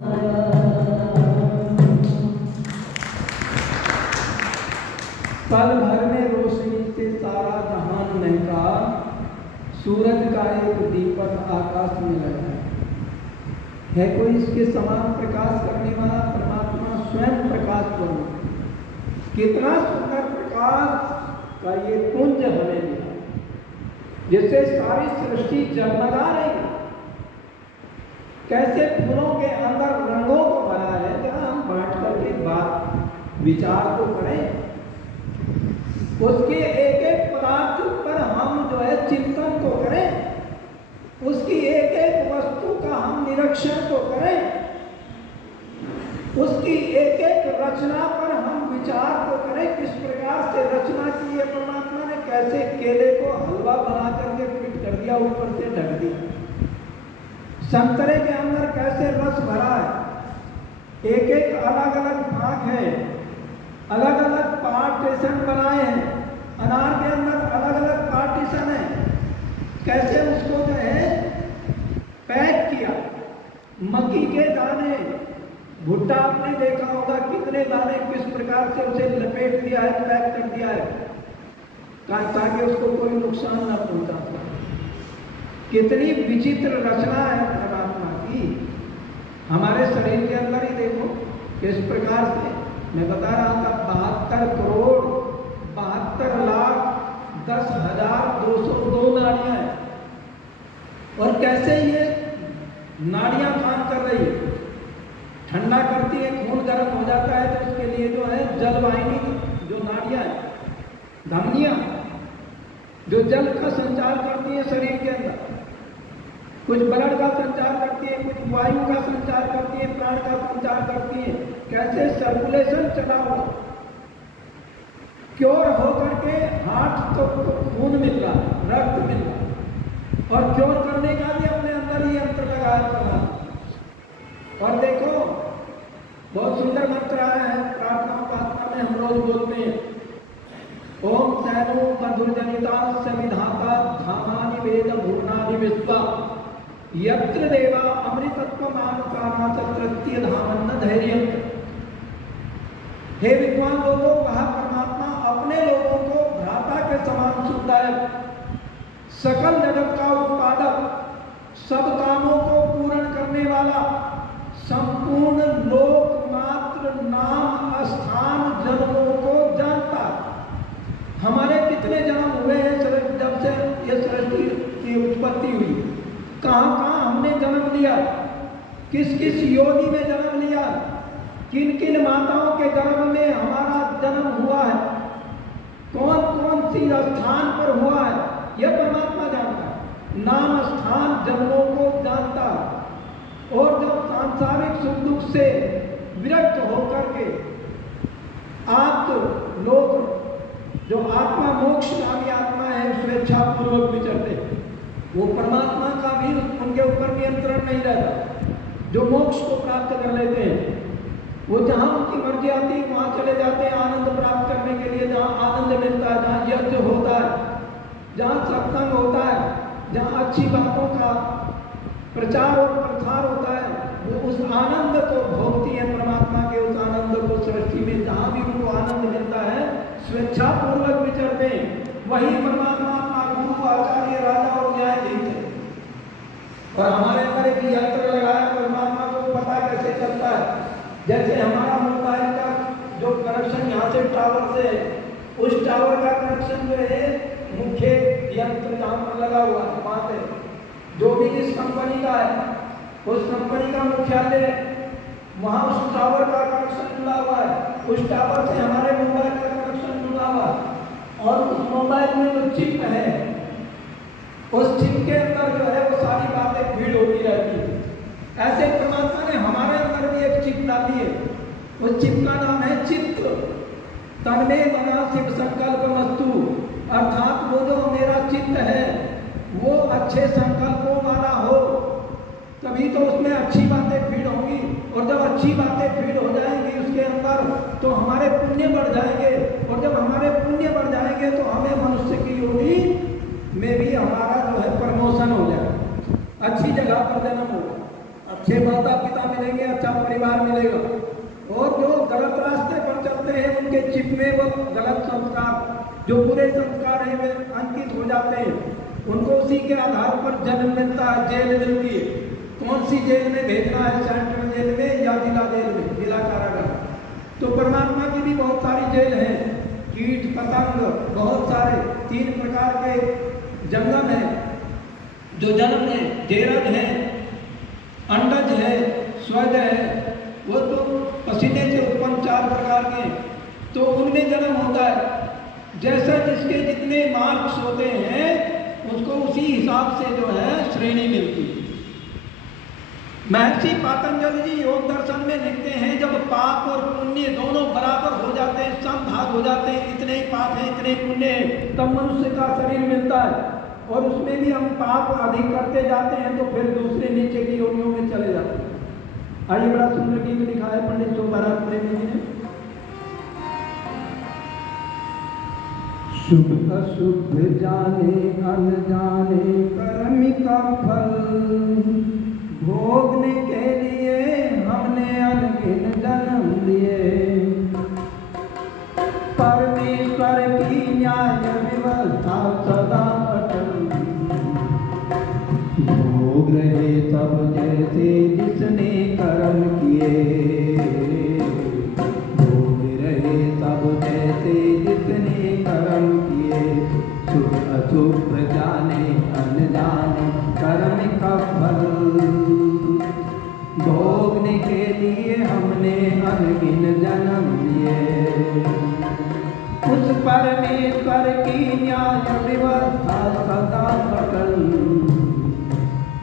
पल भर में रोशनी से सारा जहान महका, सूरज का एक दीपक आकाश में लगा है कोई इसके समान प्रकाश करने वाला परमात्मा स्वयं प्रकाश स्वरूप। कितना सुंदर प्रकाश का ये पुंज हमें मिला, जिससे सारी सृष्टि जगमगा रही है। कैसे फूलों के अंदर रंगों को भरा है, जहां हम बैठ करके बात विचार तो करें, उसके एक एक पदार्थ पर हम जो है चिंतन तो करें, उसकी एक एक वस्तु का हम निरीक्षण तो करें, उसकी एक एक रचना पर हम विचार तो करें। किस प्रकार से रचना की है परमात्मा ने, कैसे केले को हलवा बना करके फिट कर दिया, ऊपर से ढक दिया। संतरे के अंदर कैसे रस भरा है, एक एक अलग अलग भाग है, अलग अलग पार्टीशन बनाए हैं। अनार के अंदर अलग अलग पार्टीशन है, कैसे उसको जो है पैक किया। मक्की के दाने, भुट्टा आपने देखा होगा, कितने दाने किस प्रकार से उसे लपेट दिया है, पैक कर दिया है, ताकि उसको कोई नुकसान ना पहुंचा सके। कितनी विचित्र रचना है परमात्मा की। हमारे शरीर के अंदर ही देखो किस प्रकार से, मैं बता रहा था 72 करोड़ 72 लाख 10,202 नाड़ियां हैं, और कैसे ये नाड़ियां काम कर रही है, ठंडा करती है, खून गर्म हो जाता है तो उसके लिए जो है जलवाहिनी, जो नाड़ियां हैं, धमनियां, जो जल का संचार करती है शरीर के अंदर, कुछ ब्लड का संचार करती है, कुछ वायु का संचार करती है, प्राण का संचार करती है। कैसे सर्कुलेशन चला हुआ, क्योर होकर के हार्ट तो खून मिल रहा है, रक्त मिल रहा है, और क्योर करने का भी अपने अंदर ही यंत्र लगाया करना। और देखो बहुत सुंदर मंत्र आया है प्रार्थना उपासना में, हम रोज बोलते हैं, ओम सैनो मधुरजनिता सविधाता धामानि वेद भुवनानि विश्वा यत्र देवा अमृतत्व मानकामा तत्रत्य धामन्न धैर्य। हे विद्वान लोगों, वह परमात्मा अपने लोगों को भ्राता के समान सुखदायक, सकल जगत का उत्पादक, सब कामों को पूर्ण करने वाला, संपूर्ण लोकमात्र नाम स्थान जन्मों को जानता। हमारे कितने जन्म हुए हैं जब से ये सृष्टि की उत्पत्ति हुई, कहाँ कहाँ हमने जन्म लिया, किस किस योनि में जन्म लिया, किन किन माताओं के गर्भ में हमारा जन्म हुआ है, कौन कौन सी स्थान पर हुआ है, यह परमात्मा जानता है। नाम स्थान जन्मों को जानता, और जब सांसारिक सुख दुख से विरक्त होकर के आप लोग जो आत्मा मोक्ष नामी आत्मा है स्वेच्छा पूर्वक विचरते, वो परमात्मा का भी उनके ऊपर नियंत्रण नहीं रहता। जो मोक्ष को प्राप्त कर लेते हैं, वो जहाँ उनकी मर्जी आती है वहाँ चले जाते हैं आनंद प्राप्त करने के लिए। जहाँ आनंद मिलता है, जहाँ यज्ञ होता है, जहाँ सत्संग होता है, जहाँ अच्छी बातों का प्रचार और प्रसार होता है, वो उस आनंद को भोगती है, परमात्मा के उस आनंद को सृष्टि में जहाँ भी उनको आनंद मिलता है स्वेच्छा पूर्वक विचरते हैं। वही परमात्मा गुरु आचार्य राजा और न्यायाधीश है। और हमारे अंदर एक यंत्र लगाया परमात्मा को पता कैसे चलता है, जैसे हमारा मोबाइल का जो कनेक्शन यहाँ से टावर से, उस टावर का कनेक्शन जो है मुख्य यंत्र जहाँ पर लगा हुआ है, वहाँ से जो भी इस कंपनी का है, उस कंपनी का मुख्यालय वहाँ उस टावर का कनेक्शन जुड़ा हुआ है, उस टावर से हमारे मोबाइल का कनेक्शन जुड़ा हुआ है, और उस मोबाइल में जो चिप है, उस चिप के अंदर जो है वो सारी बातें फीड होती रहती है। ऐसे परमात्मा ने हमारे अंदर भी एक चिप डाली है, उस चिप का नाम है चित्त। तन्मे मना शिव संकल्प मस्तु, अर्थात वो जो मेरा चित्त है वो अच्छे संकल्पों वाला हो, तभी तो उसमें अच्छी बातें फीड होंगी। और जब अच्छी बातें फीड हो जाएंगी उसके अंदर, तो हमारे पुण्य बढ़ जाएंगे, और जब हमारे पुण्य बढ़ जाएंगे तो हमें मनुष्य की योनि में भी हमारा जो है प्रमोशन हो जाएगा, अच्छी जगह पर जन्म होगा, अच्छे माता पिता मिलेंगे, अच्छा परिवार मिलेगा। और जो गलत रास्ते पर चलते हैं उनके चिप में वो गलत संस्कार, जो बुरे संस्कार हैं वे अंकित हो जाते हैं, उनको उसी के आधार पर जन्म मिलता है, जेल मिलती है। कौन सी जेल में भेजना है, सेंट्रल जेल में या जिला जेल में, जिला कारागार। तो परमात्मा की भी बहुत सारी जेल हैं, कीट पतंग बहुत सारे 3 प्रकार के जंगम हैं जो जन्म है, जेरज है, अंडज है, स्वज है, वो तो पसीने से उत्पन्न 4 प्रकार के, तो उनमें जन्म होता है। जैसा जिसके जितने मार्क्स होते हैं उसको उसी हिसाब से जो है श्रेणी मिलती है। महर्षि पातंजलि जी योग दर्शन में लिखते हैं, जब पाप और पुण्य दोनों बराबर हो जाते हैं, समभाग हो जाते हैं, इतने ही पाप हैं इतने पुण्य हैं, तब मनुष्य का शरीर मिलता है। और उसमें भी हम पाप अधिक करते जाते हैं तो फिर दूसरे नीचे की योनियों में चले जाते हैं। आइए, बड़ा सुंदर गीत लिखा है पंडित सोमनाथ प्रेमी जी ने। शुभ अशुभ जाने अनजाने कर्म का फल, भोगने के लिए हमने अनगिन जन्म लिए। परमेश्वर की न्याय व्यवस्था सदा अटल, भोग रहे सब जैसे जिसने कर्म किए। भोग रहे सब जैसे जिसने कर्म किए। शुभ अशुभ जाने अनजाने कर्म का फल, भोगने के लिए हमने अनगिन जन्म लिए। उस परमेश्वर की न्याय व्यवस्था सदा अटल,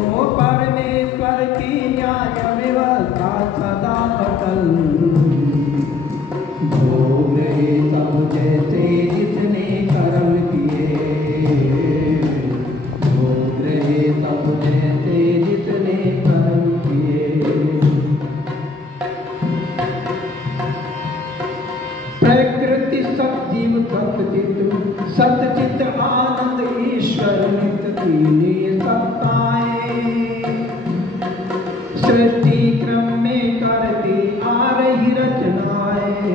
ओ परमेश्वर की न्याय व्यवस्था सदा अटल। भोग रहे सब जैसे जिसने कर्म किए। भोग रहे सब जैसे जिसने कर्म किए। प्रकृति सजीव सतचित, सतचित आनंद ईश्वर नित्य तीन सत्ताएं। सृष्टि क्रम में करती आ रही रचनाएं।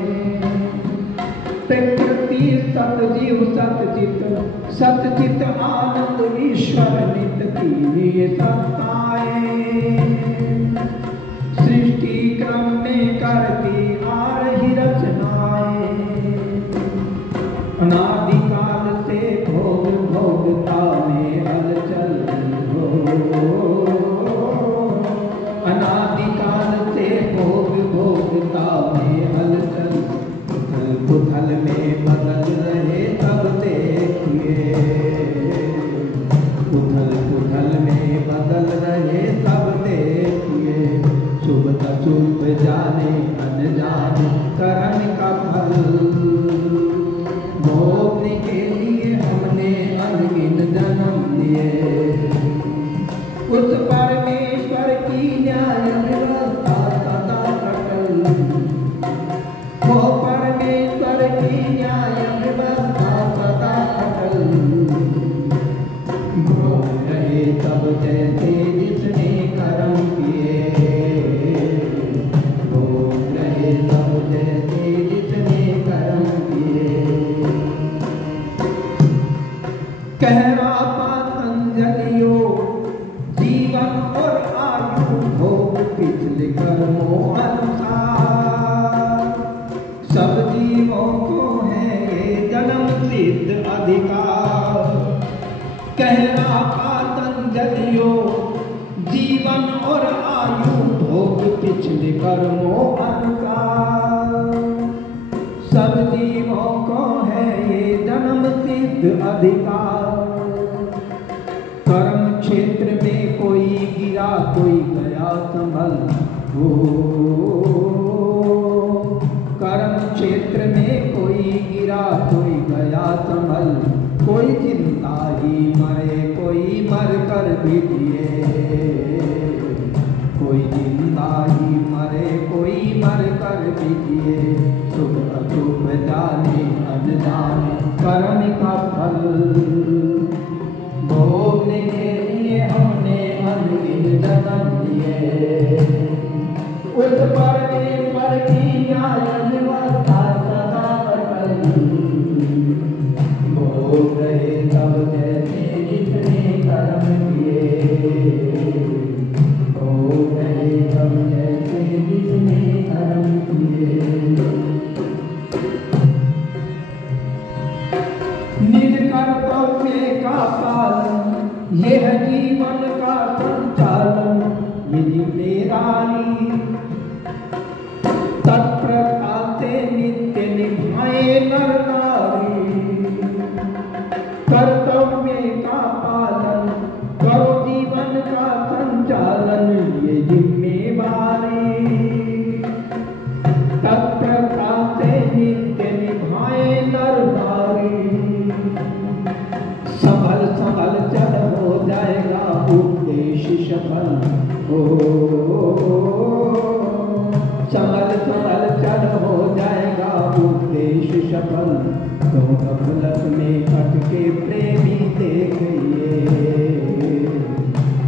प्रकृति सतजीव सतचित, सतचित आनंद ईश्वर नित्य तीन सत्ताएं। सृष्टि क्रम में करती आ रही रचनाएं। अनादिकाल से भोग भोगता में हलचल हो। अनादिकाल से भोग भोगता में हलचल, उथल पुथल में बदल रहे तब देखिए। उथल पुथल में बदल रहे तब देखिए। शुभ अशुभ जाने अनजाने कर्म का फल, भोगने के लिए हमने अनगिन जन्म लिए। उस परमेश्वर की न्याय व्यवस्था सदा अटल, वो परमेश्वर की न्याय व्यवस्था सदा अटल। भोग रहे सब जैसे जिसने कर्म किए। भोग रहे सब जैसे जिसने कर्म किए। कहरा पातंजलियो जीवन और आयु भोग पिछले कर्मों अनुसार। सब जीवों को है ये जन्म सिद्ध अधिकार। कहरा पातंजलियो जीवन और आयु भोग पिछले कर्मों अनुसार। सब जीवों को है ये जन्म सिद्ध अधिकार। कर्म क्षेत्र में कोई गिरा कोई गया संभल हो। कर्म क्षेत्र में कोई गिरा कोई गया संभल। कोई जिंदा ही मरे कोई मर कर भी जिए। कोई जिंदा ही मरे कोई मर कर भी जिए। शुभ अशुभ जाने अनजाने कर्म का फल, भोगने के लिए हमने अनगिन जन्म लिए। उस परमेश्वर की न्याय व्यवस्था सदा अटल, भोग रहे सब जैसे जितने कर्म किए, भोग रहे सब जैसे जितने कर्म किए। निज कर्तव्य का पालन ये है जीवन का संचालन, ये जिम्मेदारी तत्प्रतापे नित्य निभाए नर नारी। कर्तव्य का पालन करो जीवन का संचालन, ये जिम्मेदारी तत्प्रतापे नित्य निभाए नर नारी। संभल संभल चल हो जाएगा उद्देश्य सफल, संभल संभल चल हो जाएगा उद्देश्य सफल। तो गफलत में अटके प्रेमी देखिए,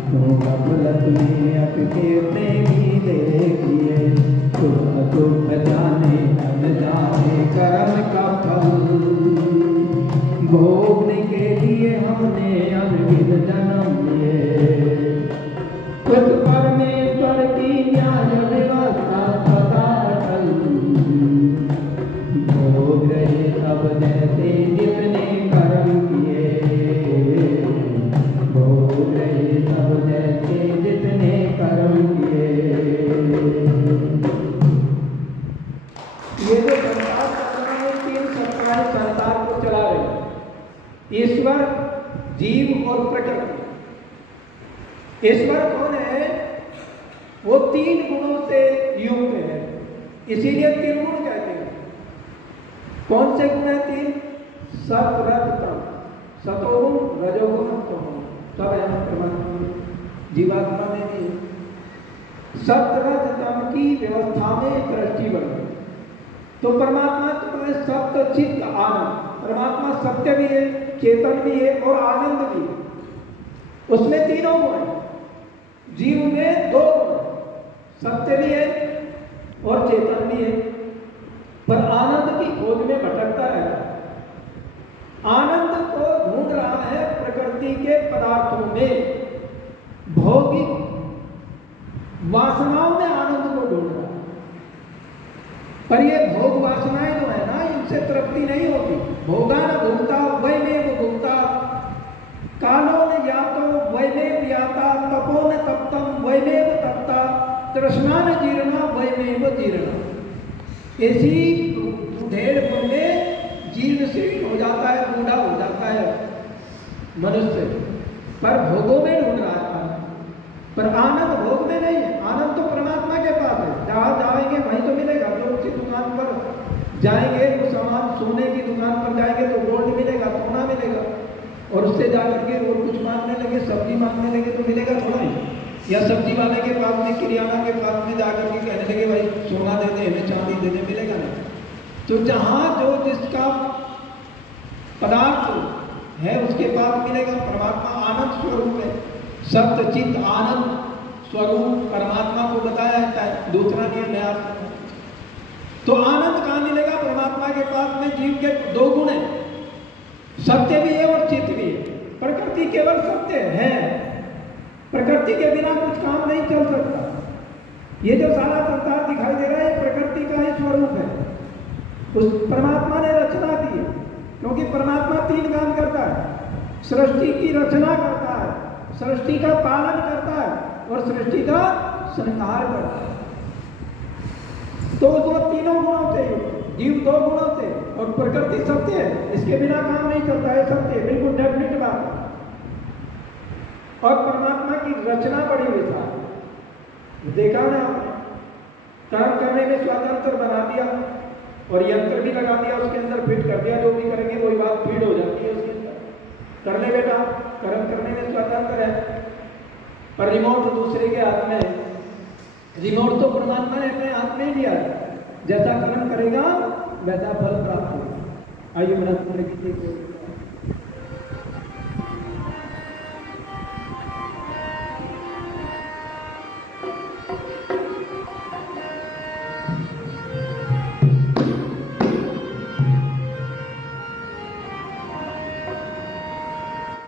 तो गफलत में अटके प्रेमी देखिए। सुख दुख जाने अनजाने कर्म का फल, भोगने के लिए हमने अनगिन जन्म लिए। उस परमेश्वर की न्याय व्यवस्था सदा अटल, भोग रहे सब जैसे जितने कर्म किए, भोग रहे सब जैसे जितने कर्म किए। ये जो संसार चल रहा है, तीन सत्ताएं संसार को चला रही है, ईश्वर, जीव और प्रकृति। ईश्वर कौन है? वो तीन गुणों से युक्त है, इसीलिए त्रिगुण कहते हैं। कौन से गुण है तीन? सत रज तम, सतोगुण रजोगुण तमोगुण, सब है परमात्मा में, जीवात्मा में भी। सत रज तम की व्यवस्था में दृष्टि बढ़ी तो परमात्मा तो है सत्य चित्त आनंद। परमात्मा सत्य भी है, चेतन भी है और आनंद भी है। उसमें तीनों गुण है। जीव में दो गुण, सत्य भी है और चेतन भी है, पर आनंद की खोज में भटकता रहता है। आनंद को ढूंढ रहा है प्रकृति के पदार्थों में, भौतिक वासनाओं में आनंद को ढूंढ रहा है। पर ये भोग वासनाएं जो है ना, इनसे तृप्ति नहीं होती। भोगा न भोगता वैमेव भोगता, कालो न यातो वैमेव याता, तपो न तप्तम वैमेव तप्ता, तृष्णा न जीर्णा वैमेव जीर्णा। ऐसी ढेर बूंदे जीर्ण शीर्ण हो जाता है, बूढ़ा हो जाता है मनुष्य, पर भोगों में ढूंढ रहा है। पर आनंद भोग में नहीं है, आनंद तो परमात्मा के पास है। जहाँ जाएंगे वहीं तो मिलेगा। तो उसी दुकान पर जाएंगे तो सामान, सोने की दुकान पर जाएंगे तो गोल्ड मिलेगा, सोना मिलेगा। और उससे जाकर के और कुछ मांगने लगे, सब्जी मांगने लगे तो मिलेगा थोड़ा ही। या सब्जी वाले के पास में, किरियाना के पास में जाकर के कहने लगे भाई सोना दे दे, हमें चांदी दे दे, मिलेगा नहीं। तो जहाँ जो जिसका पदार्थ है उसके पास मिलेगा। परमात्मा आनंद स्वरूप है, सत्य चित्त आनंद स्वरूप परमात्मा को बताया जाता है। दूसरा नियम है आप, तो आनंद कहाँ मिलेगा? परमात्मा के पास में। जीव के दो गुण है, सत्य भी है और चित्त भी है। प्रकृति केवल सत्य है, प्रकृति के बिना कुछ काम नहीं चल सकता। ये जो सारा संसार दिखाई दे रहा है प्रकृति का ही स्वरूप है, उस परमात्मा ने रचना की है। क्योंकि परमात्मा तीन काम करता है, सृष्टि की रचना करता है, सृष्टि का पालन करता है और सृष्टि का संहार करता है। तो वो तीनों गुणों से, जीव दो गुणों से और प्रकृति सत्य है, इसके बिना काम नहीं चलता है। सत्य बिल्कुल डेफिनेट बात है। और परमात्मा की रचना बड़ी विशाल, देखा ना आपने, काम करने में स्वतंत्र बना दिया और यंत्र भी लगा दिया, उसके अंदर फिट कर दिया। जो भी करेंगे वही बात फिट हो जाती है उसके अंदर। कर ले बेटा, कर्म करने में स्वतंत्र है, पर रिमोट दूसरे के हाथ में है। रिमोट तो परमात्मा ने अपने हाथ में ही लिया है, जैसा कर्म करेगा वैसा फल प्राप्त होगा। आइए मेरा कीजिए।